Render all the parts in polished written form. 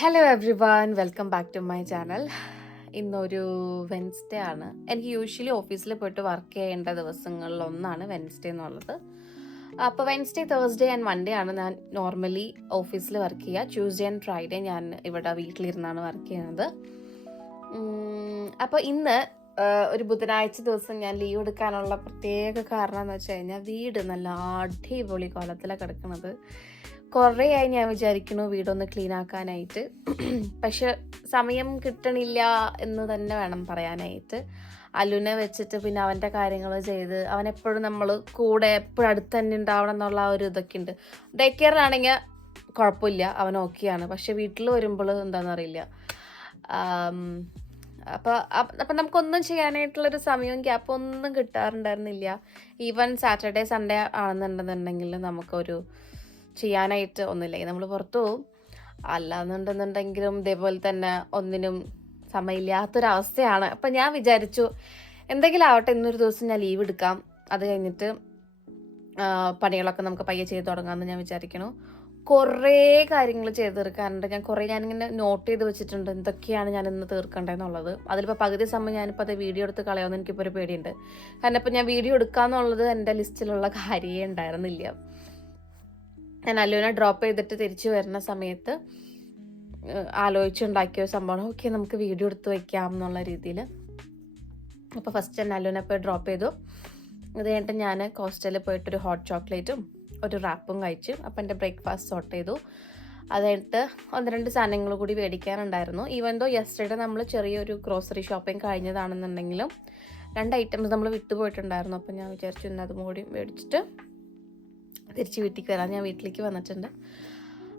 Hello everyone, welcome back to my channel. ഇന്നൊരു Wednesday ആണ്. എനിക്ക് യൂഷ്വലി ഓഫീസിൽ പോയിട്ട് വർക്ക് ചെയ്യേണ്ട ദിവസങ്ങളിലൊന്നാണ് വെൻസ്ഡേ എന്നുള്ളത്. അപ്പോൾ വെൻസ്ഡേ, തേഴ്സ്ഡേ ആൻഡ് മൺഡേ ആണ് ഞാൻ നോർമലി ഓഫീസിൽ വർക്ക് ചെയ്യുക. ട്യൂസ്ഡേ ആൻഡ് ഫ്രൈഡേ ഞാൻ ഇവിടെ വീട്ടിലിരുന്നാണ് വർക്ക് ചെയ്യുന്നത്. അപ്പോൾ ഇന്ന് ഒരു ബുധനാഴ്ച ദിവസം ഞാൻ ലീവ് എടുക്കാനുള്ള പ്രത്യേക കാരണം എന്ന് വെച്ച് കഴിഞ്ഞാൽ വീട് നല്ല അടിപൊളി കോലത്തിലാണ് കിടക്കുന്നത്. കുറേയായി ഞാൻ വിചാരിക്കുന്നു വീടൊന്ന് ക്ലീൻ ആക്കാനായിട്ട്. പക്ഷെ സമയം കിട്ടണില്ല എന്ന് തന്നെ വേണം പറയാനായിട്ട്. അലുനെ വെച്ചിട്ട് പിന്നെ അവൻ്റെ കാര്യങ്ങൾ ചെയ്ത് അവനെപ്പോഴും നമ്മൾ കൂടെ എപ്പോഴും അടുത്ത് തന്നെ ഉണ്ടാവണം എന്നുള്ള ഒരു ഇതൊക്കെ ഉണ്ട്. ഡേ കെയറിലാണെങ്കിൽ കുഴപ്പമില്ല, അവൻ ഓക്കെയാണ്. പക്ഷെ വീട്ടിൽ വരുമ്പോൾ എന്താണെന്നറിയില്ല. അപ്പം നമുക്കൊന്നും ചെയ്യാനായിട്ടുള്ളൊരു സമയവും ഗ്യാപ്പും ഒന്നും കിട്ടാറുണ്ടായിരുന്നില്ല. ഈവൻ സാറ്റർഡേ സൺഡേ ആണെന്നുണ്ടെന്നുണ്ടെങ്കിൽ നമുക്കൊരു ചെയ്യാനായിട്ട് ഒന്നുമില്ല. നമ്മൾ പുറത്തു പോവും, അല്ലാന്നുണ്ടെന്നുണ്ടെങ്കിലും ഇതേപോലെ തന്നെ ഒന്നിനും സമയമില്ലാത്തൊരവസ്ഥയാണ്. അപ്പം ഞാൻ വിചാരിച്ചു എന്തെങ്കിലും ആവട്ടെ, ഇന്നൊരു ദിവസം ഞാൻ ലീവ് എടുക്കാം. അത് കഴിഞ്ഞിട്ട് പണികളൊക്കെ നമുക്ക് പയ്യെ ചെയ്ത് തുടങ്ങാമെന്ന് ഞാൻ വിചാരിക്കണു. കുറേ കാര്യങ്ങൾ ചെയ്ത് തീർക്കാനുണ്ട്. ഞാനിങ്ങനെ നോട്ട് ചെയ്ത് വെച്ചിട്ടുണ്ട് എന്തൊക്കെയാണ് ഞാൻ ഇന്ന് തീർക്കേണ്ടതെന്നുള്ളത്. അതിലിപ്പോൾ പകുതി സമയം ഞാനിപ്പോൾ അത് വീഡിയോ എടുത്ത് കളയാമെന്ന് എനിക്കിപ്പോൾ ഒരു പേടിയുണ്ട്. കാരണം ഇപ്പം ഞാൻ വീഡിയോ എടുക്കാമെന്നുള്ളത് എൻ്റെ ലിസ്റ്റിലുള്ള കാര്യമേ ഉണ്ടായിരുന്നില്ല. ഞാൻ അല്ലുവിനെ ഡ്രോപ്പ് ചെയ്തിട്ട് തിരിച്ചു വരുന്ന സമയത്ത് ആലോചിച്ചുണ്ടാക്കിയ ഒരു സംഭവമാണ്, ഓക്കെ നമുക്ക് വീഡിയോ എടുത്ത് വയ്ക്കാം എന്നുള്ള രീതിയിൽ. അപ്പോൾ ഫസ്റ്റ് ഞാൻ അല്ലുവിനെ പോയി ഡ്രോപ്പ് ചെയ്തു. അത് കഴിഞ്ഞിട്ട് ഞാൻ ഹോസ്റ്റലിൽ പോയിട്ടൊരു ഹോട്ട് ചോക്ലേറ്റും ഒരു റാപ്പും കഴിച്ചു. അപ്പോൾ എൻ്റെ ബ്രേക്ക്ഫാസ്റ്റ് സോർട്ട് ചെയ്തു. അത് കഴിഞ്ഞിട്ട് 1-2 സാധനങ്ങൾ കൂടി മേടിക്കാനുണ്ടായിരുന്നു. ഈവൻ ദോ യെസ്റ്റർഡേ നമ്മൾ ചെറിയൊരു ഗ്രോസറി ഷോപ്പിംഗ് കഴിഞ്ഞതാണെന്നുണ്ടെങ്കിലും 2 ഐറ്റംസ് നമ്മൾ വിട്ടുപോയിട്ടുണ്ടായിരുന്നു. അപ്പോൾ ഞാൻ വിചാരിച്ചു ഇന്ന് അതും കൂടി മേടിച്ചിട്ട് തിരിച്ച് വീട്ടിലേക്ക് വരാം. ഞാൻ വീട്ടിലേക്ക് വന്നിട്ടുണ്ട്.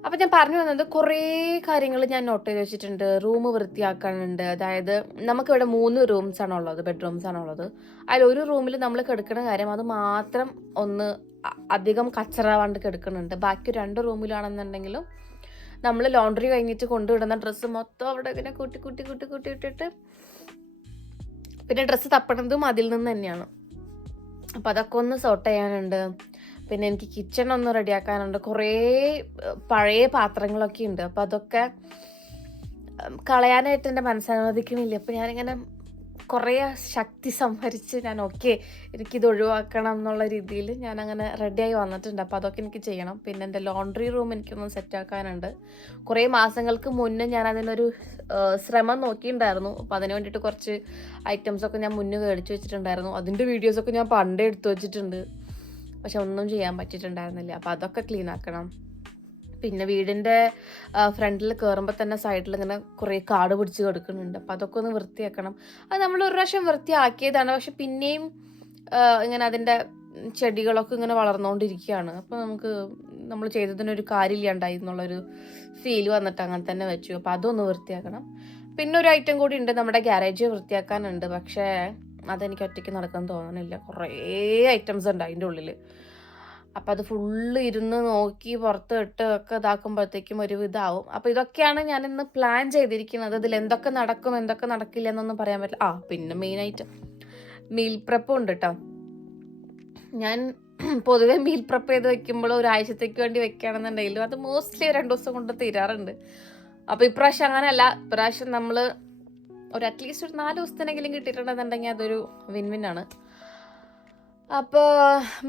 അപ്പോൾ ഞാൻ പറഞ്ഞു വന്നത്, കുറേ കാര്യങ്ങൾ ഞാൻ നോട്ട് ചെയ്ത് വെച്ചിട്ടുണ്ട്. റൂം വൃത്തിയാക്കാനുണ്ട്. അതായത് നമുക്കിവിടെ 3 റൂംസാണുള്ളത്, ബെഡ്റൂംസാണുള്ളത്. അതിലൊരു റൂമിൽ നമ്മൾ കിടക്കുന്ന കാര്യം അത് മാത്രം ഒന്ന് അധികം കച്ചറാവാണ്ട് കിടക്കുന്നുണ്ട്. ബാക്കി 2 റൂമിലാണെന്നുണ്ടെങ്കിലും നമ്മൾ ലോണ്ടറി കഴിഞ്ഞിട്ട് കൊണ്ടുവിടുന്ന ഡ്രസ്സ് മൊത്തം അവിടെ ഇങ്ങനെ കൂട്ടി ഇട്ടിട്ട് പിന്നെ ഡ്രസ്സ് തപ്പണതും അതിൽ നിന്ന് തന്നെയാണ്. അപ്പോൾ അതൊക്കെ ഒന്ന് സോർട്ട് ചെയ്യാനുണ്ട്. പിന്നെ എനിക്ക് കിച്ചൺ ഒന്ന് റെഡിയാക്കാനുണ്ട്. കുറേ പഴയ പാത്രങ്ങളൊക്കെ ഉണ്ട്. അപ്പോൾ അതൊക്കെ കളയാനായിട്ട് എൻ്റെ മനസ്സനുവദിക്കണില്ല. അപ്പോൾ ഞാനിങ്ങനെ കുറേ ശക്തി സംഭരിച്ച് ഞാൻ എനിക്കിത് ഒഴിവാക്കണം എന്നുള്ള രീതിയിൽ ഞാനങ്ങനെ റെഡിയായി വന്നിട്ടുണ്ട്. അപ്പോൾ അതൊക്കെ എനിക്ക് ചെയ്യണം. പിന്നെ എൻ്റെ ലോണ്ടറി റൂം എനിക്കൊന്ന് സെറ്റാക്കാനുണ്ട്. കുറേ മാസങ്ങൾക്ക് മുന്നേ ഞാൻ അതിനൊരു ശ്രമം നോക്കിയിട്ടുണ്ടായിരുന്നു. അപ്പോൾ അതിന് വേണ്ടിയിട്ട് കുറച്ച് ഐറ്റംസൊക്കെ ഞാൻ മുന്നേ മേടിച്ച് വെച്ചിട്ടുണ്ടായിരുന്നു. അതിൻ്റെ വീഡിയോസൊക്കെ ഞാൻ പണ്ടേ എടുത്തു വെച്ചിട്ടുണ്ട്. പക്ഷെ ഒന്നും ചെയ്യാൻ പറ്റിയിട്ടുണ്ടായിരുന്നില്ല. അപ്പോൾ അതൊക്കെ ക്ലീൻ ആക്കണം. പിന്നെ വീടിൻ്റെ ഫ്രണ്ടിൽ കയറുമ്പോൾ തന്നെ സൈഡിൽ ഇങ്ങനെ കുറേ കാട് പിടിച്ച് കിടക്കുന്നുണ്ട്. അപ്പോൾ അതൊക്കെ ഒന്ന് വൃത്തിയാക്കണം. അത് നമ്മൾ ഒരു പ്രാവശ്യം വൃത്തിയാക്കിയതാണ്. പക്ഷെ പിന്നെയും ഇങ്ങനെ അതിൻ്റെ ചെടികളൊക്കെ ഇങ്ങനെ വളർന്നുകൊണ്ടിരിക്കുകയാണ്. അപ്പോൾ നമ്മൾ ചെയ്തതിനൊരു കാര്യമില്ലാണ്ടായി എന്നുള്ളൊരു ഫീൽ വന്നിട്ട് അങ്ങനെ തന്നെ വെച്ചു. അപ്പോൾ അതൊന്ന് വൃത്തിയാക്കണം. പിന്നെ ഒരു ഐറ്റം കൂടി ഉണ്ട്, നമ്മുടെ ഗ്യാരേജ് വൃത്തിയാക്കാനുണ്ട്. പക്ഷേ അതെനിക്ക് ഒറ്റയ്ക്ക് നടക്കാൻ തോന്നുന്നില്ല. കുറേ ഐറ്റംസ് ഉണ്ട് അതിൻ്റെ ഉള്ളിൽ. അപ്പോൾ അത് ഫുള്ള് ഇരുന്ന് നോക്കി പുറത്ത് ഇട്ട് ഒക്കെ ഇതാക്കുമ്പോഴത്തേക്കും ഒരു ഇതാവും. അപ്പോൾ ഇതൊക്കെയാണ് ഞാനിന്ന് പ്ലാൻ ചെയ്തിരിക്കുന്നത്. ഇതിൽ എന്തൊക്കെ നടക്കും എന്തൊക്കെ നടക്കില്ല എന്നൊന്നും പറയാൻ പറ്റില്ല. പിന്നെ മെയിനായിട്ട് മീൽ പ്രപ്പും ഉണ്ട് കേട്ടോ. ഞാൻ പൊതുവെ മീൽ പ്രപ്പ് ചെയ്ത് വെക്കുമ്പോൾ ഒരാഴ്ചത്തേക്ക് വേണ്ടി വെക്കുകയാണെന്നുണ്ടെങ്കിലും അത് മോസ്റ്റ്ലി 2 ദിവസം കൊണ്ട് തീരാറുണ്ട്. അപ്പോൾ ഇപ്രാവശ്യം അങ്ങനെയല്ല. ഇപ്രാവശ്യം നമ്മൾ അറ്റ്ലീസ്റ്റ് ഒരു 4 ദിവസത്തിനെങ്കിലും കിട്ടിയിട്ടുണ്ടെന്നുണ്ടെങ്കിൽ അതൊരു വിൻ ആണ്. അപ്പോൾ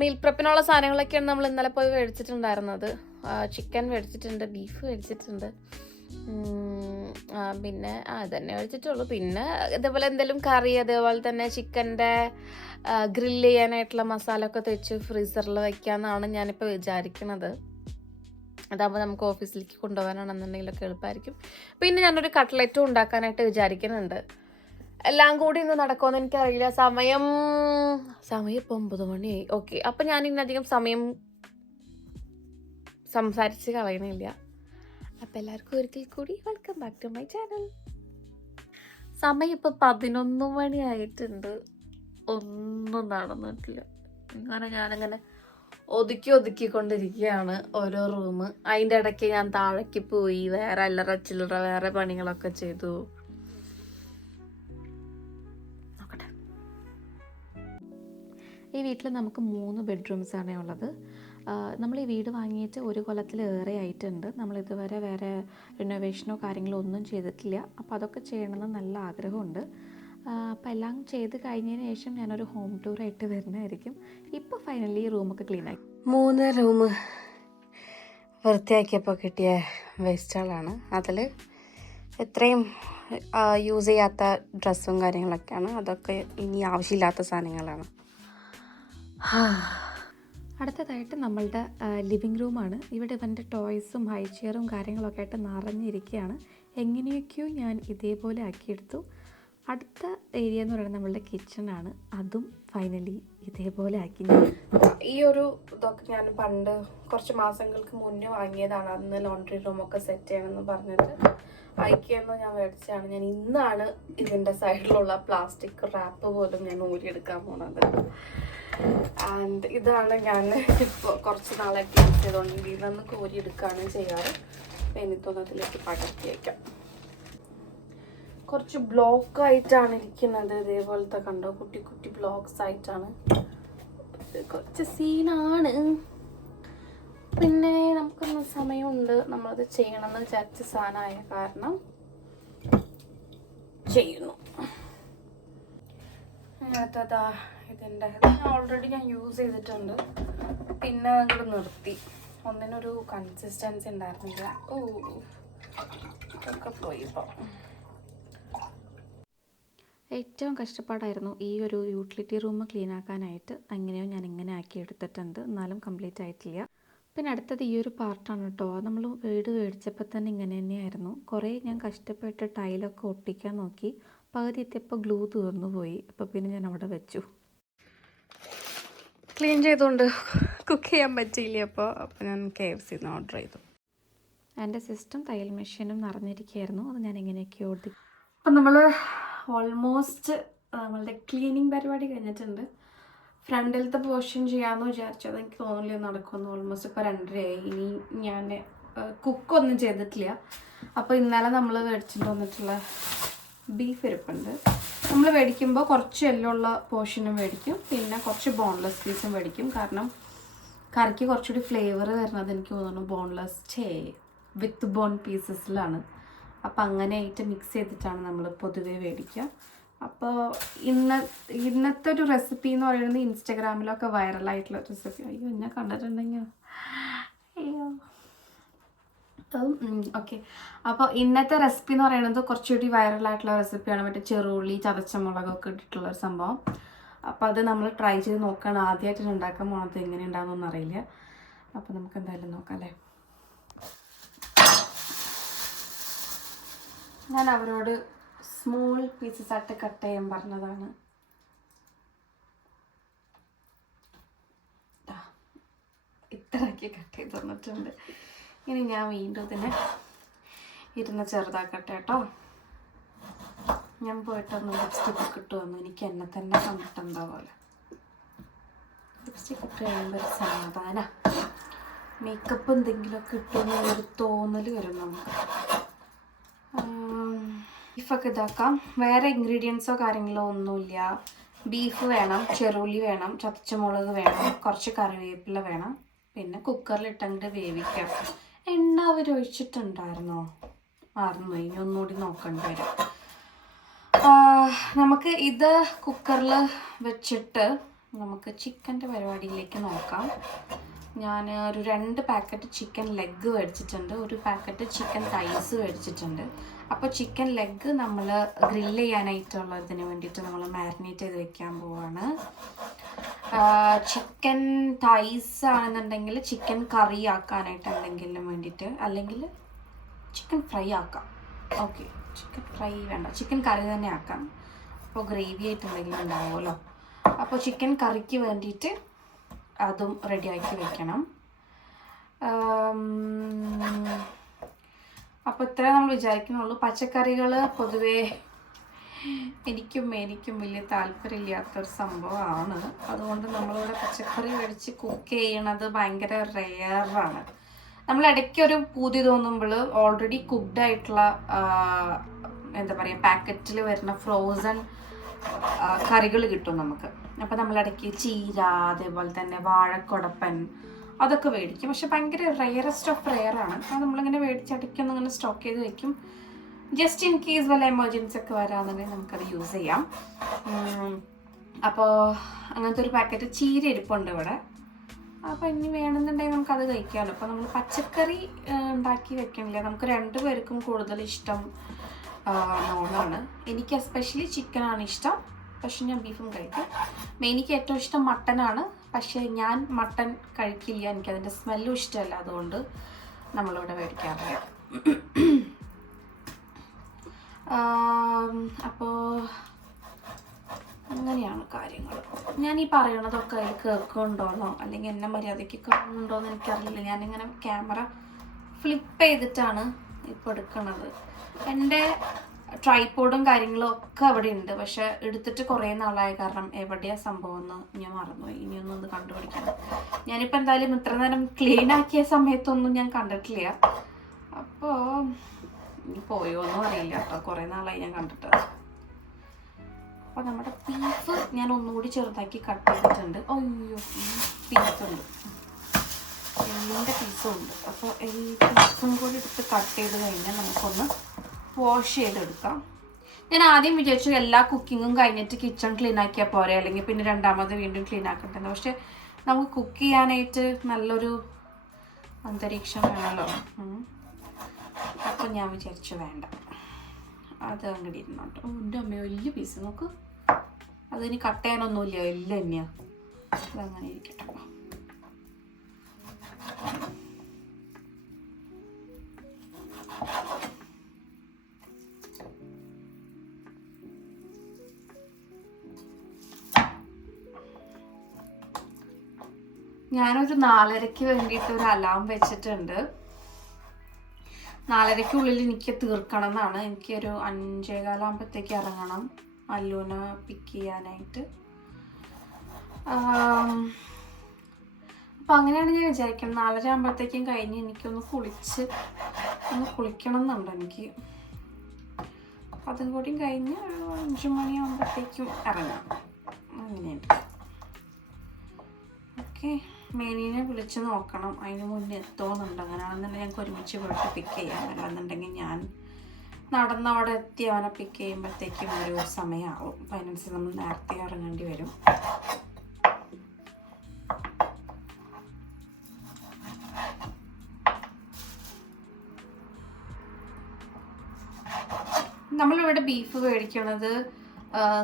മീൽ പ്രപ്പിനുള്ള സാധനങ്ങളൊക്കെയാണ് നമ്മൾ ഇന്നലെ പോയി മേടിച്ചിട്ടുണ്ടായിരുന്നത്. ചിക്കൻ മേടിച്ചിട്ടുണ്ട്, ബീഫ് മേടിച്ചിട്ടുണ്ട്, പിന്നെ അതന്നെ മേടിച്ചിട്ടുള്ളൂ. പിന്നെ ഇതേപോലെ എന്തെങ്കിലും കറി, അതേപോലെ തന്നെ ചിക്കൻ്റെ ഗ്രില്ല് ചെയ്യാനായിട്ടുള്ള മസാല ഒക്കെ തെച്ച് ഫ്രീസറിൽ വയ്ക്കാമെന്നാണ് ഞാനിപ്പോൾ വിചാരിക്കുന്നത്. അതാകുമ്പോൾ നമുക്ക് ഓഫീസിലേക്ക് കൊണ്ടുപോകാനാണെന്നുണ്ടെങ്കിലൊക്കെ എളുപ്പമായിരിക്കും. പിന്നെ ഞാനൊരു കട്ട്ലറ്റും ഉണ്ടാക്കാനായിട്ട് വിചാരിക്കുന്നുണ്ട്. എല്ലാം കൂടി ഇന്ന് നടക്കുമെന്ന് എനിക്കറിയില്ല. സമയം ഇപ്പോൾ 9 മണിയായി. ഓക്കെ, അപ്പം ഞാൻ ഇന്നധികം സമയം സംസാരിച്ച് കളയണില്ല. അപ്പം എല്ലാവർക്കും ഒരിക്കൽ കൂടി welcome back to my channel. സമയം ഇപ്പോൾ 11 മണിയായിട്ടുണ്ട്. ഒന്നും നടന്നിട്ടില്ല. ഞാനങ്ങനെ ഒതുക്കിക്കൊണ്ടിരിക്കുകയാണ് ഓരോ റൂം. അതിൻ്റെ ഇടയ്ക്ക് ഞാൻ താഴേക്ക് പോയി വേറെ അല്ലറ ചില്ലറ വേറെ പണികളൊക്കെ ചെയ്തു. ഈ വീട്ടിൽ നമുക്ക് 3 ബെഡ്റൂംസാണ് ഉള്ളത്. നമ്മൾ ഈ വീട് വാങ്ങിയിട്ട് ഒരു കൊല്ലത്തിലേറെ ആയിട്ടുണ്ട്. നമ്മളിതുവരെ വേറെ റിനോവേഷനോ കാര്യങ്ങളോ ഒന്നും ചെയ്തിട്ടില്ല. അപ്പോൾ അതൊക്കെ ചെയ്യണമെന്ന് നല്ല ആഗ്രഹമുണ്ട്. അപ്പോൾ എല്ലാം ചെയ്ത് കഴിഞ്ഞതിന് ശേഷം ഞാനൊരു ഹോം ടൂറായിട്ട് വരുന്നതായിരിക്കും. ഇപ്പോൾ ഫൈനലി റൂമൊക്കെ ക്ലീനാക്കി. 3 റൂം വൃത്തിയാക്കിയപ്പോൾ കിട്ടിയ വേസ്റ്റുകളാണ്. അതിൽ എത്രയും യൂസ് ചെയ്യാത്ത ഡ്രസ്സും കാര്യങ്ങളൊക്കെയാണ്. അതൊക്കെ ഇനി ആവശ്യമില്ലാത്ത സാധനങ്ങളാണ്. അടുത്തതായിട്ട് നമ്മളുടെ ലിവിങ് റൂമാണ്. ഇവിടെ ഇവൻ്റെ ടോയ്സും ഹൈ ചെയറും കാര്യങ്ങളൊക്കെ ആയിട്ട് നിറഞ്ഞിരിക്കുകയാണ്. എങ്ങനെയൊക്കെയോ ഞാൻ ഇതേപോലെ ആക്കിയെടുത്തു. അടുത്ത ഏരിയ എന്ന് പറയുന്നത് നമ്മളുടെ കിച്ചണാണ്. അതും ഫൈനലി ഇതേപോലെ ആക്കി. ഈ ഒരു ഇതൊക്കെ ഞാൻ പണ്ട് കുറച്ച് മാസങ്ങൾക്ക് മുന്നേ വാങ്ങിയതാണ്. അന്ന് ലോണ്ടറി റൂമൊക്കെ സെറ്റ് ചെയ്യണമെന്ന് പറഞ്ഞിട്ട് അയക്കുകയെന്ന് ഞാൻ മേടിച്ചതാണ്. ഞാൻ ഇന്നാണ് ഇതിൻ്റെ സൈഡിലുള്ള പ്ലാസ്റ്റിക് റാപ്പ് പോലും ഞാൻ ഊരിയെടുക്കാൻ പോണത്. ആൻഡ് ഇതാണ് ഞാൻ ഇപ്പോൾ കുറച്ച് നാളായിട്ട് യൂസ് ചെയ്തുകൊണ്ട് ഇതിൽ കോരിയെടുക്കുകയാണ് ചെയ്യാറ്. എനിക്കൊന്ന് അതിലേക്ക് പകർത്തി വയ്ക്കാം. കുറച്ച് ബ്ലോക്ക് ആയിട്ടാണ് ഇരിക്കുന്നത്. ഇതേപോലത്തെ കണ്ടോ, കുട്ടി കുട്ടി ബ്ലോക്സ് ആയിട്ടാണ്. കുറച്ച് സീനാണ്. പിന്നെ നമുക്കൊന്ന് സമയമുണ്ട്. നമ്മളത് ചെയ്യണമെന്ന് വിചാരിച്ച സാധനമായ കാരണം ചെയ്യുന്നു. അടുത്തതാ ഇതിൻ്റെ ഓൾറെഡി ഞാൻ യൂസ് ചെയ്തിട്ടുണ്ട്. പിന്നെ അങ്ങോട്ട് നിർത്തി. ഒന്നിനൊരു കൺസിസ്റ്റൻസി ഉണ്ടായിരുന്നില്ല. ഒക്കെ പോയി. ഇപ്പോൾ ഏറ്റവും കഷ്ടപ്പാടായിരുന്നു ഈ ഒരു യൂട്ടിലിറ്റി റൂം ക്ലീൻ ആക്കാനായിട്ട്. അങ്ങനെയോ ഞാൻ ഇങ്ങനെ ആക്കി എടുത്തിട്ടുണ്ട്. എന്നാലും കംപ്ലീറ്റ് ആയിട്ടില്ല. പിന്നെ അടുത്തത് ഈ ഒരു പാർട്ടാണ് കേട്ടോ. നമ്മൾ വീട് മേടിച്ചപ്പോൾ തന്നെ ഇങ്ങനെ തന്നെയായിരുന്നു. കുറേ ഞാൻ കഷ്ടപ്പെട്ട് ടൈലൊക്കെ ഒട്ടിക്കാൻ നോക്കി. പകുതി എത്തിയപ്പോൾ ഗ്ലൂ തീർന്നു പോയി. അപ്പോൾ പിന്നെ ഞാൻ അവിടെ വെച്ചു. ക്ലീൻ ചെയ്തുകൊണ്ട് കുക്ക് ചെയ്യാൻ പറ്റിയില്ല. അപ്പോൾ ഞാൻ KFC ഓർഡർ ചെയ്തു. എൻ്റെ സിസ്റ്റം തയ്യൽ മെഷീനും നിറഞ്ഞിരിക്കുകയായിരുന്നു. അത് ഞാൻ എങ്ങനെയൊക്കെ ഓടി. അപ്പം നമ്മൾ ഓൾമോസ്റ്റ് നമ്മളുടെ ക്ലീനിങ് പരിപാടി കഴിഞ്ഞിട്ടുണ്ട്. ഫ്രണ്ടിലത്തെ പോർഷൻ ചെയ്യാമെന്ന് വിചാരിച്ചു. അതെനിക്ക് തോന്നില്ല നടക്കുമെന്ന്. ഓൾമോസ്റ്റ് ഇപ്പോൾ 2:30 ഇനി ഞാൻ കുക്കൊന്നും ചെയ്തിട്ടില്ല. അപ്പോൾ ഇന്നലെ നമ്മൾ മേടിച്ചിട്ട് വന്നിട്ടുള്ള ബീഫ് ഇരിപ്പുണ്ട്. നമ്മൾ മേടിക്കുമ്പോൾ കുറച്ച് എല്ലുള്ള പോർഷനും മേടിക്കും, പിന്നെ കുറച്ച് ബോൺലെസ് പീസും മേടിക്കും. കാരണം കറിക്ക് കുറച്ചുകൂടി ഫ്ലേവർ വരുന്നത് എനിക്ക് തോന്നുന്നു ബോൺലെസ് വിത്ത് ബോൺ പീസസിലാണ്. അപ്പോൾ അങ്ങനെയായിട്ട് മിക്സ് ചെയ്തിട്ടാണ് നമ്മൾ പൊതുവേ മേടിക്കുക. അപ്പോൾ ഇന്നത്തെ ഒരു റെസിപ്പി എന്ന് പറയുന്നത് ഇൻസ്റ്റഗ്രാമിലൊക്കെ വൈറലായിട്ടുള്ള റെസിപ്പി. അയ്യോ എന്നെ കണ്ടിട്ടുണ്ടെങ്കിൽ അയ്യോ ഓക്കെ. അപ്പോൾ ഇന്നത്തെ റെസിപ്പി എന്ന് പറയുന്നത് കുറച്ചുകൂടി വൈറലായിട്ടുള്ള റെസിപ്പിയാണ്. മറ്റേ ചെറുള്ളി ചതച്ച മുളകൊക്കെ ഇട്ടിട്ടുള്ളൊരു സംഭവം. അപ്പോൾ അത് നമ്മൾ ട്രൈ ചെയ്ത് നോക്കുകയാണ്. ആദ്യമായിട്ട് ഉണ്ടാക്കാൻ പോണത് എങ്ങനെ ഉണ്ടാകുമെന്നൊന്നും അറിയില്ല. അപ്പോൾ നമുക്ക് എന്തായാലും നോക്കാം അല്ലേ. ഞാൻ അവരോട് സ്മോൾ പീസസ് ആയിട്ട് കട്ട് ചെയ്യാൻ പറഞ്ഞതാണ്. ഇത്രയൊക്കെ കട്ട് ചെയ്ത് തന്നിട്ടുണ്ട്. ഇനി ഞാൻ വീണ്ടും ഇതിനെ ഇരുന്ന് ചെറുതാക്കട്ടെ കേട്ടോ. ഞാൻ പോയിട്ടൊന്ന് ലിപ്സ്റ്റിക്ക് കിട്ടുമെന്ന് എനിക്ക് എന്നെ തന്നെ കണ്ടിട്ടെന്താ പോലെ. ലിപ്സ്റ്റിക്ക് ഇട്ട് കഴിയുമ്പോൾ ഒരു സമാധാനം, മേക്കപ്പ് എന്തെങ്കിലുമൊക്കെ ഇട്ടുമെന്നൊരു തോന്നൽ വരും നമുക്ക്. ബീഫൊക്കെ ഇതാക്കാം. വേറെ ഇൻഗ്രീഡിയൻസോ കാര്യങ്ങളോ ഒന്നുമില്ല. ബീഫ് വേണം, ചെറുള്ളി വേണം, ചതച്ചമുളക് വേണം, കുറച്ച് കറിവേപ്പില വേണം, പിന്നെ കുക്കറിലിട്ടങ്ങോട്ട് വേവിക്കാം. എണ്ണ അവർ ഒഴിച്ചിട്ടുണ്ടായിരുന്നോ? മറന്നു, ഇനി ഒന്നുകൂടി നോക്കേണ്ടി വരും. നമുക്ക് ഇത് കുക്കറിൽ വെച്ചിട്ട് നമുക്ക് ചിക്കൻ്റെ പരിപാടിയിലേക്ക് നോക്കാം. ഞാൻ ഒരു 2 പാക്കറ്റ് ചിക്കൻ ലെഗ് മേടിച്ചിട്ടുണ്ട്, 1 പാക്കറ്റ് ചിക്കൻ തൈസ് മേടിച്ചിട്ടുണ്ട്. അപ്പോൾ ചിക്കൻ ലെഗ് നമ്മൾ ഗ്രില്ല് ചെയ്യാനായിട്ടുള്ളതിന് വേണ്ടിയിട്ട് നമ്മൾ മാരിനേറ്റ് ചെയ്ത് വെക്കാൻ പോവാണ്. ചിക്കൻ തൈസ് ആണെന്നുണ്ടെങ്കിൽ ചിക്കൻ കറി ആക്കാനായിട്ട് എന്തെങ്കിലും വേണ്ടിയിട്ട്, അല്ലെങ്കിൽ ചിക്കൻ ഫ്രൈ ആക്കാം. ഓക്കെ, ചിക്കൻ ഫ്രൈ വേണ്ട, ചിക്കൻ കറി തന്നെ ആക്കാം. അപ്പോൾ ഗ്രേവി ആയിട്ട് എന്തെങ്കിലും ഉണ്ടാവുമല്ലോ. അപ്പോൾ ചിക്കൻ കറിക്ക് വേണ്ടിയിട്ട് അതും റെഡിയാക്കി വെക്കണം. അപ്പോൾ ഇത്ര നമ്മൾ വിചാരിക്കുന്നുള്ളൂ. പച്ചക്കറികൾ പൊതുവേ എനിക്കും വലിയ താല്പര്യമില്ലാത്തൊരു സംഭവമാണ്. അതുകൊണ്ട് നമ്മളിവിടെ പച്ചക്കറി മേടിച്ച് കുക്ക് ചെയ്യണത് ഭയങ്കര റെയറാണ്. നമ്മൾ ഇടയ്ക്കൊരു പൂതി തോന്നുമ്പോൾ ഓൾറെഡി കുക്ക്ഡ് ആയിട്ടുള്ള എന്താ പറയുക പാക്കറ്റിൽ വരുന്ന ഫ്രോസൺ കറികൾ കിട്ടും നമുക്ക്. അപ്പോൾ നമ്മളിടയ്ക്ക് ചീര, അതേപോലെ തന്നെ വാഴക്കൊടപ്പൻ, അതൊക്കെ മേടിക്കും. പക്ഷെ ഭയങ്കര റെയറസ്റ്റ് ഓഫ് റെയറാണ്. അത് നമ്മളിങ്ങനെ മേടിച്ചടയ്ക്കൊന്നും ഇങ്ങനെ സ്റ്റോക്ക് ചെയ്ത് വെക്കും. ജസ്റ്റ് ഇൻ കേസ് വല്ല എമർജൻസി ഒക്കെ വരാമെന്നുണ്ടെങ്കിൽ നമുക്കത് യൂസ് ചെയ്യാം. അപ്പോൾ അങ്ങനത്തെ ഒരു പാക്കറ്റ് ചീര ഇരിപ്പുണ്ട് ഇവിടെ. അപ്പോൾ ഇനി വേണമെന്നുണ്ടെങ്കിൽ നമുക്കത് കഴിക്കാമല്ലോ. അപ്പോൾ നമ്മൾ പച്ചക്കറി ഉണ്ടാക്കി വെക്കണില്ല. നമുക്ക് 2 പേർക്കും കൂടുതൽ ഇഷ്ടം നോണാണ്. എനിക്ക് എസ്പെഷ്യലി ചിക്കനാണ് ഇഷ്ടം, പക്ഷെ ഞാൻ ബീഫും കഴിക്കും. എനിക്ക് ഏറ്റവും ഇഷ്ടം മട്ടനാണ്, പക്ഷേ ഞാൻ മട്ടൻ കഴിക്കില്ല. എനിക്കതിൻ്റെ സ്മെല്ലും ഇഷ്ടമല്ല. അതുകൊണ്ട് നമ്മളിവിടെ മേടിക്കാറില്ല. അപ്പോൾ അങ്ങനെയാണ് കാര്യങ്ങൾ. ഞാൻ ഈ പറയണതൊക്കെ അതിൽ കേൾക്കുന്നുണ്ടോന്നോ അല്ലെങ്കിൽ എന്നെ മര്യാദയ്ക്ക് കേൾക്കുന്നുണ്ടോയെന്ന് എനിക്കറിയില്ല. ഞാനിങ്ങനെ ക്യാമറ ഫ്ലിപ്പ് ചെയ്തിട്ടാണ് ഇപ്പോൾ എടുക്കുന്നത്. എൻ്റെ ട്രൈപോഡും കാര്യങ്ങളും ഒക്കെ അവിടെ ഉണ്ട്. പക്ഷെ എടുത്തിട്ട് കുറേ നാളായ കാരണം എവിടെയാണ് സംഭവം എന്ന് ഞാൻ മറന്നുപോയി. ഇനിയൊന്നും കണ്ടുപിടിക്കണം. ഞാനിപ്പോൾ എന്തായാലും ഇത്ര നേരം ക്ലീൻ ആക്കിയ സമയത്തൊന്നും ഞാൻ കണ്ടിട്ടില്ല. അപ്പോൾ പോയോന്നും അറിയില്ല കേട്ടോ. കുറേ നാളായി ഞാൻ കണ്ടിട്ട്. അപ്പോൾ നമ്മുടെ ബീഫ് ഞാൻ ഒന്നുകൂടി ചെറുതാക്കി കട്ട് ചെയ്തിട്ടുണ്ട്. അയ്യോ, പീസുണ്ട്, എല്ലിൻ്റെ പീസും ഉണ്ട്. അപ്പോൾ എല്ലാ പീസും കൂടി എടുത്ത് കട്ട് ചെയ്ത് കഴിഞ്ഞാൽ നമുക്കൊന്ന് വാഷ് ചെയ്തെടുക്കാം. ഞാൻ ആദ്യം വിചാരിച്ചു എല്ലാ കുക്കിങ്ങും കഴിഞ്ഞിട്ട് കിച്ചൺ ക്ലീൻ ആക്കിയാൽ പോരെ, അല്ലെങ്കിൽ പിന്നെ രണ്ടാമത് വീണ്ടും ക്ലീൻ ആക്കണ്ടല്ലോ. പക്ഷെ നമുക്ക് കുക്ക് ചെയ്യാനായിട്ട് നല്ലൊരു അന്തരീക്ഷം വേണമല്ലോ. അപ്പോൾ ഞാൻ വിചാരിച്ചു വേണ്ട, അത് അങ്ങോട്ട് ഇരുന്നോട്ടോ. എൻ്റെ അമ്മ വലിയ പീസ് നോക്ക്. അതിന് കട്ട് ചെയ്യാനൊന്നുമില്ല, എല്ലാം തന്നെയാണ്. അതങ്ങനെ ഇരിക്കട്ടെ. ഞാനൊരു 4:30 വേണ്ടിയിട്ട് ഒരു അലാം വെച്ചിട്ടുണ്ട്. 4:30 എനിക്ക് തീർക്കണം എന്നാണ്. എനിക്കൊരു 5:15 ഇറങ്ങണം അല്ലൂനെ പിക്ക് ചെയ്യാനായിട്ട്. അപ്പം അങ്ങനെയാണ് ഞാൻ വിചാരിക്കുന്നത്. 4:30 കഴിഞ്ഞ് എനിക്കൊന്ന് കുളിക്കണം എന്നുണ്ട് എനിക്ക്. അതും കൂടി കഴിഞ്ഞ് ഒരു 5 മണിയാകുമ്പോഴത്തേക്കും ഇറങ്ങാം. അങ്ങനെയുണ്ട്. ഓക്കെ, മേനീനെ വിളിച്ച് നോക്കണം. അതിന് മുന്നേ എത്തുമെന്നുണ്ട്. അങ്ങനെയാണെന്നുണ്ടെങ്കിൽ ഞങ്ങൾക്ക് ഒരുമിച്ച് പോയിട്ട് പിക്ക് ചെയ്യാം. അല്ലാന്നുണ്ടെങ്കിൽ ഞാൻ നടന്നവിടെ എത്തി അവനെ പിക്ക് ചെയ്യുമ്പോഴത്തേക്കും ഒരു സമയമാവും. അപ്പം അതിനനുസരിച്ച് നമ്മൾ നേരത്തെ ഇറങ്ങേണ്ടി വരും. നമ്മളിവിടെ ബീഫ് മേടിക്കണത്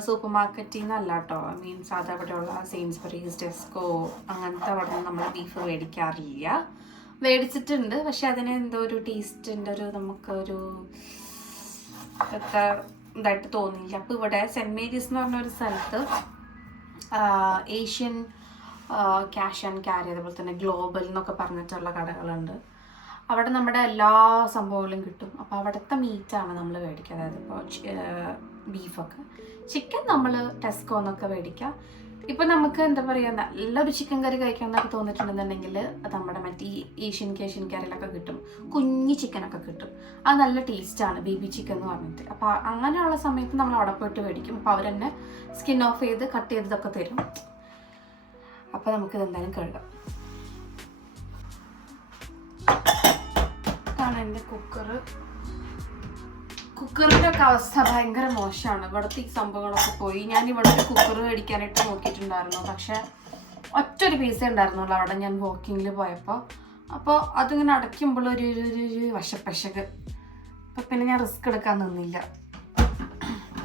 സൂപ്പർ മാർക്കറ്റിൽ നിന്നല്ല കേട്ടോ. മീൻസ് അതവിടെയുള്ള സെയിൻസ്ബറീസ്, ടെസ്കോ അങ്ങനത്തെ അവിടെ നിന്ന് നമ്മൾ ബീഫ് മേടിക്കാറില്ല. മേടിച്ചിട്ടുണ്ട്, പക്ഷെ അതിന് എന്തോ ഒരു ടേസ്റ്റിൻ്റെ നമുക്കൊരു എത്ര ഇതായിട്ട് തോന്നിയില്ല. അപ്പോൾ ഇവിടെ സെൻറ്റ് മേരീസ് എന്ന് പറഞ്ഞൊരു സ്ഥലത്ത് ഏഷ്യൻ ക്യാഷ് ആൻഡ് ക്യാരി, അതുപോലെ തന്നെ ഗ്ലോബൽ എന്നൊക്കെ പറഞ്ഞിട്ടുള്ള കടകളുണ്ട്. അവിടെ നമ്മുടെ എല്ലാ സംഭവങ്ങളും കിട്ടും. അപ്പോൾ അവിടുത്തെ മീറ്റാണ് നമ്മൾ മേടിക്കുക. അതായത് ഇപ്പോൾ ബീഫൊക്കെ. ചിക്കൻ നമ്മൾ ടെസ്കോ എന്നൊക്കെ മേടിക്കുക. ഇപ്പം നമുക്ക് എന്താ പറയുക, നല്ലൊരു ചിക്കൻ കറി കഴിക്കാൻ എന്നൊക്കെ തോന്നിയിട്ടുണ്ടെന്നുണ്ടെങ്കിൽ നമ്മുടെ മറ്റേ ഏഷ്യൻ കറിയിലൊക്കെ കിട്ടും. കുഞ്ഞി ചിക്കനൊക്കെ കിട്ടും. അത് നല്ല ടേസ്റ്റാണ്, ബേബി ചിക്കൻ എന്ന് പറഞ്ഞിട്ട്. അപ്പോൾ അങ്ങനെയുള്ള സമയത്ത് നമ്മൾ അവിടെ പോയിട്ട് മേടിക്കും. അപ്പോൾ അവർ തന്നെ സ്കിൻ ഓഫ് ചെയ്ത് കട്ട് ചെയ്തതൊക്കെ തരും. അപ്പോൾ നമുക്കിത് എന്തായാലും കഴുകാം. ഇതാണ് എൻ്റെ കുക്കറിൻ്റെ ഒക്കെ അവസ്ഥ ഭയങ്കര മോശമാണ്. ഇവിടുത്തെ ഈ സംഭവങ്ങളൊക്കെ പോയി. ഞാൻ ഇവിടെ ഒരു കുക്കർ മേടിക്കാനായിട്ട് നോക്കിയിട്ടുണ്ടായിരുന്നു. പക്ഷെ ഒറ്റൊരു പീസേ ഉണ്ടായിരുന്നുള്ളൂ അവിടെ ഞാൻ വാക്കിങ്ങിൽ പോയപ്പോൾ. അപ്പോൾ അതിങ്ങനെ അടയ്ക്കുമ്പോൾ ഒരു വശപ്പശക്. അപ്പം പിന്നെ ഞാൻ റിസ്ക് എടുക്കാൻ നിന്നില്ല.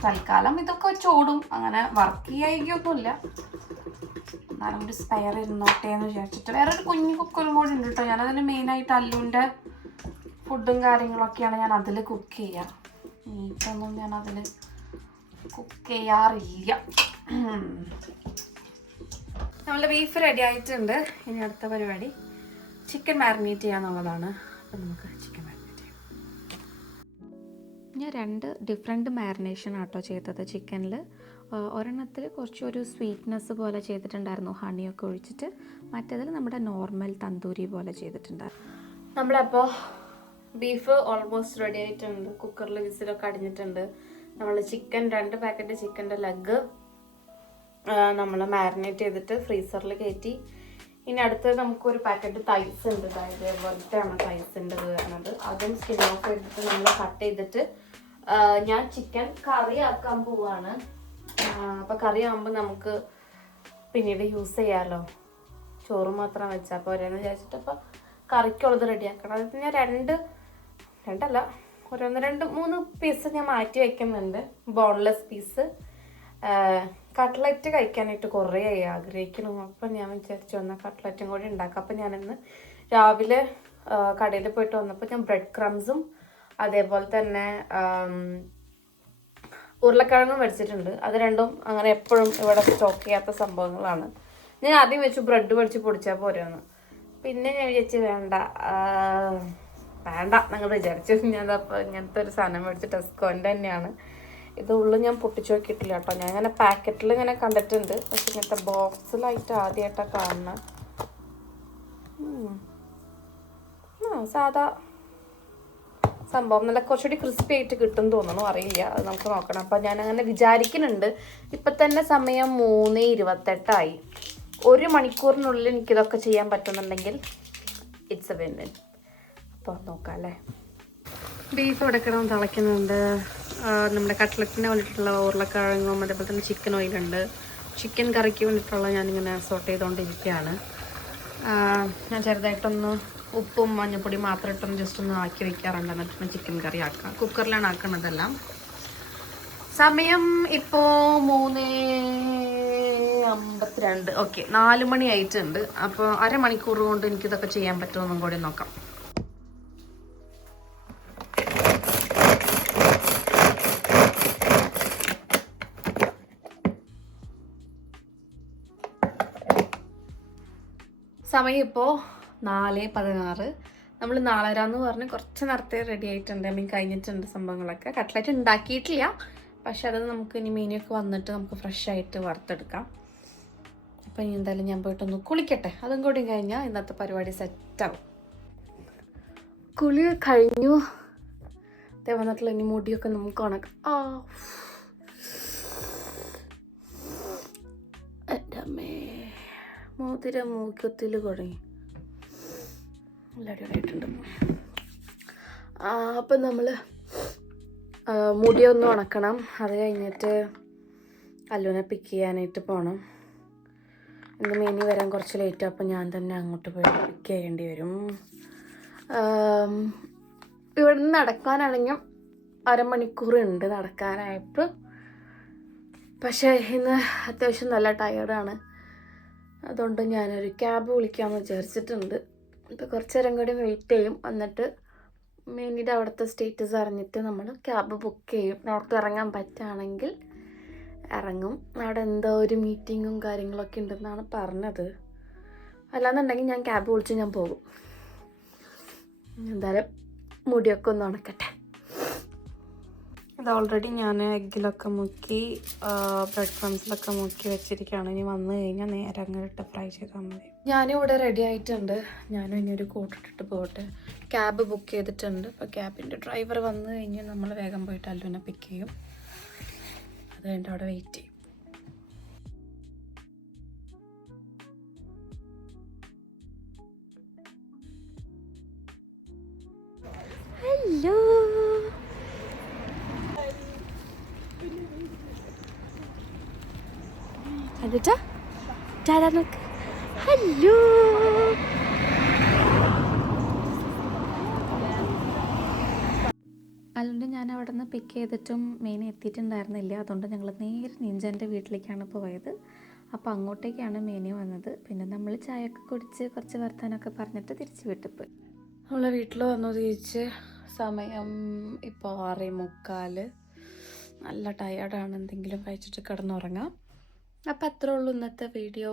തൽക്കാലം ഇതൊക്കെ വെച്ചോടും. അങ്ങനെ വർക്ക് ചെയ്യായിക്കൊന്നുമില്ല. എന്നാലും ഒരു സ്പെയർ ഇരുന്നോട്ടെ എന്ന് വിചാരിച്ചിട്ട്. വേറൊരു കുഞ്ഞു കുക്കറും കൂടി ഉണ്ട് കേട്ടോ. ഞാനതിന് മെയിനായിട്ട് അല്ലുവിൻ്റെ ഫുഡും കാര്യങ്ങളൊക്കെയാണ് ഞാൻ അതിൽ കുക്ക് ചെയ്യുക. മീറ്റൊന്നും ഞാൻ അതിൽ കുക്ക് ചെയ്യാറില്ല. നമ്മളുടെ ബീഫ് റെഡി ആയിട്ടുണ്ട്. ഇനി അടുത്ത പരിപാടി ചിക്കൻ മാരിനേറ്റ് ചെയ്യാന്നുള്ളതാണ്. അപ്പം നമുക്ക് ചിക്കൻ മാരിനേറ്റ് ചെയ്യാം. ഞാൻ 2 ഡിഫറെൻറ്റ് മാരിനേഷൻ ആട്ടോ ചെയ്തത് ചിക്കനിൽ. ഒരെണ്ണത്തിൽ കുറച്ചൊരു സ്വീറ്റ്നെസ് പോലെ ചെയ്തിട്ടുണ്ടായിരുന്നു, ഹണിയൊക്കെ ഒഴിച്ചിട്ട്. മറ്റേതിൽ നമ്മുടെ നോർമൽ തന്തൂരി പോലെ ചെയ്തിട്ടുണ്ടായിരുന്നു. നമ്മളപ്പോൾ ബീഫ് ഓൾമോസ്റ്റ് റെഡി ആയിട്ടുണ്ട്. കുക്കറിൽ വിസിലൊക്കെ അടിഞ്ഞിട്ടുണ്ട്. നമ്മൾ ചിക്കൻ 2 പാക്കറ്റ് ചിക്കൻ്റെ ലെഗ് നമ്മൾ മാരിനേറ്റ് ചെയ്തിട്ട് ഫ്രീസറിൽ കയറ്റി ഇനി അടുത്തത് നമുക്കൊരു പാക്കറ്റ് തൈസ് ഉണ്ട്, ഇതേപോലത്തെയാണ് തൈസിൻ്റെ ഇത് വരുന്നത്. അതും സ്കിൻ ഓഫ് ചെയ്തിട്ട് നമ്മൾ കട്ട് ചെയ്തിട്ട് ഞാൻ ചിക്കൻ കറി ആക്കാൻ പോവാണ്. അപ്പോൾ കറി ആകുമ്പോൾ നമുക്ക് പിന്നീട് യൂസ് ചെയ്യാമല്ലോ, ചോറ് മാത്രം വെച്ചാൽ പോരെയെന്ന് വിചാരിച്ചിട്ട് അപ്പോൾ കറിക്കുള്ളത് റെഡിയാക്കണം. അത് ഞാൻ രണ്ടല്ല രണ്ട് മൂന്ന് പീസ് ഞാൻ മാറ്റി വയ്ക്കുന്നുണ്ട്, ബോൺലെസ് പീസ്. കട്ട്ലറ്റ് കഴിക്കാനായിട്ട് കുറേ ആഗ്രഹിക്കണം. അപ്പം ഞാൻ വിചാരിച്ചു വന്നാൽ കട്ട്ലറ്റും കൂടി ഉണ്ടാക്കാം. അപ്പം ഞാനിന്ന് രാവിലെ കടയിൽ പോയിട്ട് വന്നപ്പോൾ ഞാൻ ബ്രെഡ് ക്രംസും അതേപോലെ തന്നെ ഉരുളക്കിഴങ്ങും മേടിച്ചിട്ടുണ്ട്. അത് രണ്ടും അങ്ങനെ എപ്പോഴും ഇവിടെ സ്റ്റോക്ക് ചെയ്യാത്ത സംഭവങ്ങളാണ്. ഞാൻ ആദ്യം വെച്ചു ബ്രെഡ് മേടിച്ച് പൊടിച്ചാൽ പോരെയെന്ന്. പിന്നെ ഞാൻ വിചാരിച്ചു വേണ്ട നിങ്ങൾ വിചാരിച്ചു. ഞാൻ അപ്പോൾ ഇങ്ങനത്തെ ഒരു സാധനം മേടിച്ച് ടെസ്കോൻ്റെ തന്നെയാണ്. ഇത് ഉള്ളു ഞാൻ പൊട്ടിച്ച് നോക്കിയിട്ടില്ല കേട്ടോ. ഞാൻ ഇങ്ങനെ പാക്കറ്റിൽ ഇങ്ങനെ കണ്ടിട്ടുണ്ട്, പക്ഷെ ഇങ്ങനത്തെ ബോക്സിലായിട്ട് ആദ്യമായിട്ടാണ് കാണുന്നത്. സാധാ സംഭവം നല്ല കുറച്ചുകൂടി ക്രിസ്പി ആയിട്ട് കിട്ടും തോന്നുന്നു, അറിയില്ല, അത് നമുക്ക് നോക്കണം. അപ്പം ഞാനങ്ങനെ വിചാരിക്കുന്നുണ്ട്. ഇപ്പം തന്നെ സമയം 3:28 1 മണിക്കൂറിനുള്ളിൽ എനിക്കിതൊക്കെ ചെയ്യാൻ പറ്റുന്നുണ്ടെങ്കിൽ ഇറ്റ്സ് എ വിൻ. അപ്പോൾ നോക്കാം അല്ലേ. ബീഫ് എടുക്കണം, തിളയ്ക്കുന്നുണ്ട്. നമ്മുടെ കട്ട്ലറ്റിന് വേണ്ടിയിട്ടുള്ള ഉരുളക്കിഴങ്ങും അതേപോലെ തന്നെ ചിക്കൻ ഓയിലുണ്ട്. ചിക്കൻ കറിക്ക് വേണ്ടിയിട്ടുള്ള ഞാനിങ്ങനെ സോട്ട് ചെയ്തുകൊണ്ടിരിക്കുകയാണ്. ഞാൻ ചെറുതായിട്ടൊന്ന് ഉപ്പും മഞ്ഞൾപ്പൊടി മാത്രം ഇട്ടൊന്ന് ജസ്റ്റ് ഒന്ന് ആക്കി വയ്ക്കാറുണ്ട്, എന്നിട്ടൊന്ന് ചിക്കൻ കറി ആക്കാം. കുക്കറിലാണ് ആക്കുന്നതെല്ലാം. സമയം ഇപ്പോൾ 3:52. ഓക്കെ, 4 മണി ആയിട്ടുണ്ട്. അപ്പോൾ അരമണിക്കൂർ കൊണ്ട് എനിക്കിതൊക്കെ ചെയ്യാൻ പറ്റുമെന്നും കൂടി നോക്കാം. സമയം ഇപ്പോൾ 4:16. നമ്മൾ 4:30 പറഞ്ഞ് കുറച്ച് നേരത്തെ റെഡി ആയിട്ടുണ്ട്. കഴിഞ്ഞിട്ടുണ്ട് സംഭവങ്ങളൊക്കെ. കട്ട്ലറ്റ് ഉണ്ടാക്കിയിട്ടില്ല, പക്ഷെ അത് നമുക്ക് ഇനി മീനൊക്കെ വന്നിട്ട് നമുക്ക് ഫ്രഷ് ആയിട്ട് വറുത്തെടുക്കാം. അപ്പം ഇനി എന്തായാലും ഞാൻ പോയിട്ടൊന്ന് കുളിക്കട്ടെ. അതും കൂടി കഴിഞ്ഞാൽ ഇന്നത്തെ പരിപാടി സെറ്റാവും. കുളി കഴിഞ്ഞു. അതേ വന്നിട്ടുള്ള ഇനി മുടിയൊക്കെ നമുക്ക് ഉണക്കാം. എൻ്റെ അമ്മേ, മോതിര മൂക്കത്തിൽ തുടങ്ങി നല്ല അടിപൊളിയായിട്ടുണ്ട്. അപ്പം നമ്മൾ മുടിയൊന്ന് ഉണക്കണം. അത് കഴിഞ്ഞിട്ട് അല്ലുവിനെ പിക്ക് ചെയ്യാനായിട്ട് പോകണം. ഇന്ന് മേനി വരാൻ കുറച്ച് ലേറ്റ്, അപ്പം ഞാൻ തന്നെ അങ്ങോട്ട് പോയി പിക്ക് ചെയ്യേണ്ടി വരും. ഇവിടെ നിന്ന് നടക്കാനാണെങ്കിൽ അരമണിക്കൂർ ഉണ്ട് നടക്കാനായിട്ട്. പക്ഷേ ഇന്ന് അത്യാവശ്യം നല്ല ടയേർഡാണ്. അതുകൊണ്ട് ഞാനൊരു ക്യാബ് വിളിക്കാമെന്ന് വിചാരിച്ചിട്ടുണ്ട്. ഇപ്പോൾ കുറച്ച് നേരം കൂടി വെയിറ്റ് ചെയ്യും. എന്നിട്ട് മേനിയുടെ അവിടുത്തെ സ്റ്റേറ്റസ് അറിഞ്ഞിട്ട് നമ്മൾ ക്യാബ് ബുക്ക് ചെയ്യും. നോർത്ത് ഇറങ്ങാൻ പറ്റുകയാണെങ്കിൽ ഇറങ്ങും. അവിടെ എന്തോ ഒരു മീറ്റിങ്ങും കാര്യങ്ങളൊക്കെ ഉണ്ടെന്നാണ് പറഞ്ഞത്. അല്ലാന്നുണ്ടെങ്കിൽ ഞാൻ ക്യാബ് വിളിച്ച് ഞാൻ പോകും. എന്തായാലും മുടിയൊക്കെ ഒന്ന് ഉണക്കട്ടെ. ഇത് ഓൾറെഡി ഞാൻ എഗ്ഗിലൊക്കെ മുക്കി ബ്രെഡ് ക്രംസിലൊക്കെ മുക്കി വെച്ചിരിക്കുകയാണ്. ഇനി വന്നു കഴിഞ്ഞാൽ നേരെ അങ്ങോട്ട് ഫ്രൈ ചെയ്താൽ മതി. ഞാനിവിടെ റെഡി ആയിട്ടുണ്ട്. ഞാനും ഇനി ഒരു കോട്ട് ഇട്ടിട്ട് പോകട്ടെ. ക്യാബ് ബുക്ക് ചെയ്തിട്ടുണ്ട്. അപ്പോൾ ക്യാബിൻ്റെ ഡ്രൈവർ വന്നു കഴിഞ്ഞാൽ നമ്മൾ വേഗം പോയിട്ട് അല്ലുവിനെ പിക്ക് ചെയ്യും. അത് കഴിഞ്ഞിട്ട് അവിടെ വെയിറ്റ് ചെയ്യും. ഹലോ, എന്നിട്ടാ ചാടാ നോക്ക്. ഹലോ, അതുകൊണ്ട് ഞാൻ അവിടെ നിന്ന് പിക്ക് ചെയ്തിട്ടും മെയിൻ എത്തിയിട്ടുണ്ടായിരുന്നില്ല. അതുകൊണ്ട് ഞങ്ങൾ നേരെ നിഞ്ചൻ്റെ വീട്ടിലേക്കാണ് പോയത്. അപ്പോൾ അങ്ങോട്ടേക്കാണ് മേനി വന്നത്. പിന്നെ നമ്മൾ ചായയൊക്കെ കുടിച്ച് കുറച്ച് വർത്താനമൊക്കെ പറഞ്ഞിട്ട് തിരിച്ച് വീട്ടിൽ പോയി. നമ്മളെ വീട്ടിൽ വന്നു തിരിച്ച് സമയം ഇപ്പോൾ 6:45. നല്ല ടയേർഡാണ്. എന്തെങ്കിലും കഴിച്ചിട്ട് കിടന്നുറങ്ങാം. അപ്പോൾ അത്രേ ഉള്ളൂ ഇന്നത്തെ വീഡിയോ.